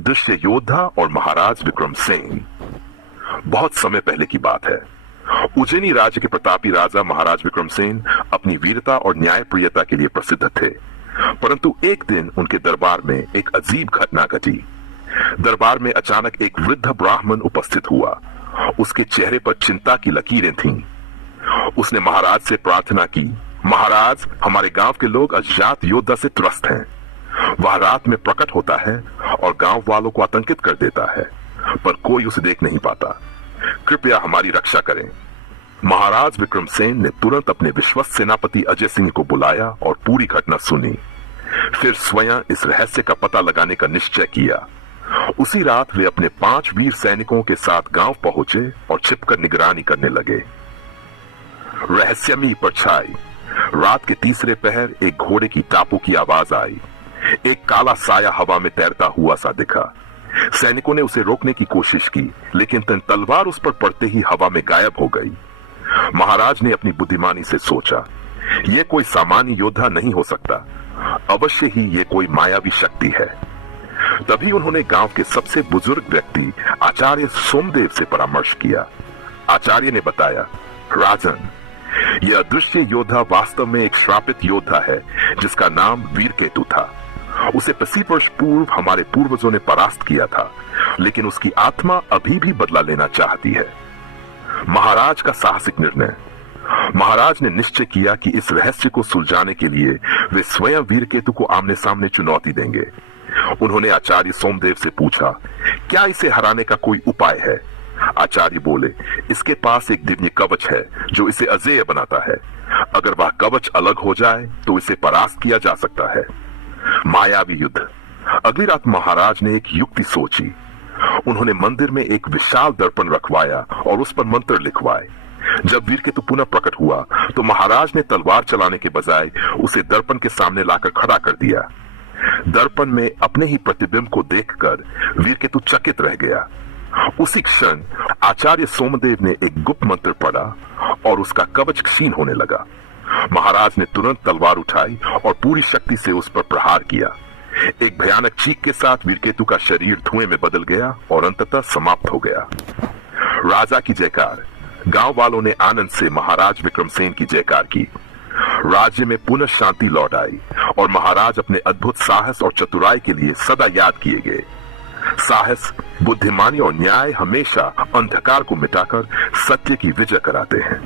दृश्य योद्धा और महाराज विक्रमसेन। बहुत समय पहले की बात है। उज्जैनी राज्य के प्रतापी राजा महाराज विक्रमसेन अपनी वीरता और न्यायप्रियता के लिए प्रसिद्ध थे, परंतु एक दिन उनके दरबार में एक अजीब घटना घटी। दरबार में अचानक एक वृद्ध ब्राह्मण उपस्थित हुआ। उसके चेहरे पर चिंता की लकीरें थीं। उसने महाराज से प्रार्थना की, महाराज, हमारे गांव के लोग अज्ञात योद्धा से त्रस्त हैं। वह रात में प्रकट होता है और गांव वालों को आतंकित कर देता है, पर कोई उसे देख नहीं पाता। कृपया हमारी रक्षा करें। महाराज विक्रमसेन ने तुरंत अपने विश्वस्त सेनापति अजय सिंह को बुलाया और पूरी घटना सुनी। फिर स्वयं इस रहस्य का पता लगाने का निश्चय किया। उसी रात वे अपने 5 वीर सैनिकों के साथ गांव पहुंचे और छिपकर निगरानी करने लगे। रहस्यमयी परछाई। रात के तीसरे पहर एक घोड़े की टापू की आवाज आई। एक काला साया हवा में तैरता हुआ सा दिखा। सैनिकों ने उसे रोकने की कोशिश की, लेकिन तलवार उस पर पड़ते ही हवा में गायब हो गई। महाराज ने अपनी बुद्धिमानी से सोचा, यह कोई सामान्य योद्धा नहीं हो सकता, अवश्य ही ये कोई मायावी शक्ति है। तभी उन्होंने गांव के सबसे बुजुर्ग व्यक्ति आचार्य सोमदेव से परामर्श किया। आचार्य ने बताया, राजन, यह अदृश्य योद्धा वास्तव में एक श्रापित योद्धा है जिसका नाम वीरकेतु था। उसे 25 वर्ष पूर्व हमारे पूर्वजों ने परास्त किया था, लेकिन उसकी आत्मा अभी भी बदला लेना चाहती है। महाराज का साहसिक निर्णय। महाराज ने निश्चय किया कि इस रहस्य को सुलझाने के लिए वे स्वयं वीरकेतु को आमने सामने चुनौती देंगे। उन्होंने आचार्य सोमदेव से पूछा, क्या इसे हराने का कोई उपाय है? आचार्य बोले, इसके पास एक दिव्य कवच है जो इसे अजेय बनाता है। अगर वह कवच अलग हो जाए तो इसे परास्त किया जा सकता है। मायावी युद्ध। अगली रात महाराज ने एक युक्ति सोची। उन्होंने मंदिर में एक विशाल दर्पण रखवाया और उस पर मंत्र लिखवाए। जब वीरकेतु पुनः प्रकट हुआ तो महाराज ने तलवार चलाने के बजाय उसे दर्पण के सामने लाकर खड़ा कर दिया। दर्पण में अपने ही प्रतिबिंब को देखकर वीरकेतु चकित रह गया। उसी क्षण आचार्य सोमदेव ने एक गुप्त मंत्र पढ़ा और उसका कवच क्षीण होने लगा। महाराज ने तुरंत तलवार उठाई और पूरी शक्ति से उस पर प्रहार किया। एक भयानक चीख के साथ वीरकेतु का शरीर धुएं में बदल गया और अंततः समाप्त हो गया। राजा की जयकार। गांव वालों ने आनंद से महाराज विक्रमसेन की जयकार की। राज्य में पुनः शांति लौट आई और महाराज अपने अद्भुत साहस और चतुराई के लिए सदा याद किए गए। साहस, बुद्धिमानी और न्याय हमेशा अंधकार को मिटाकर सत्य की विजय कराते हैं।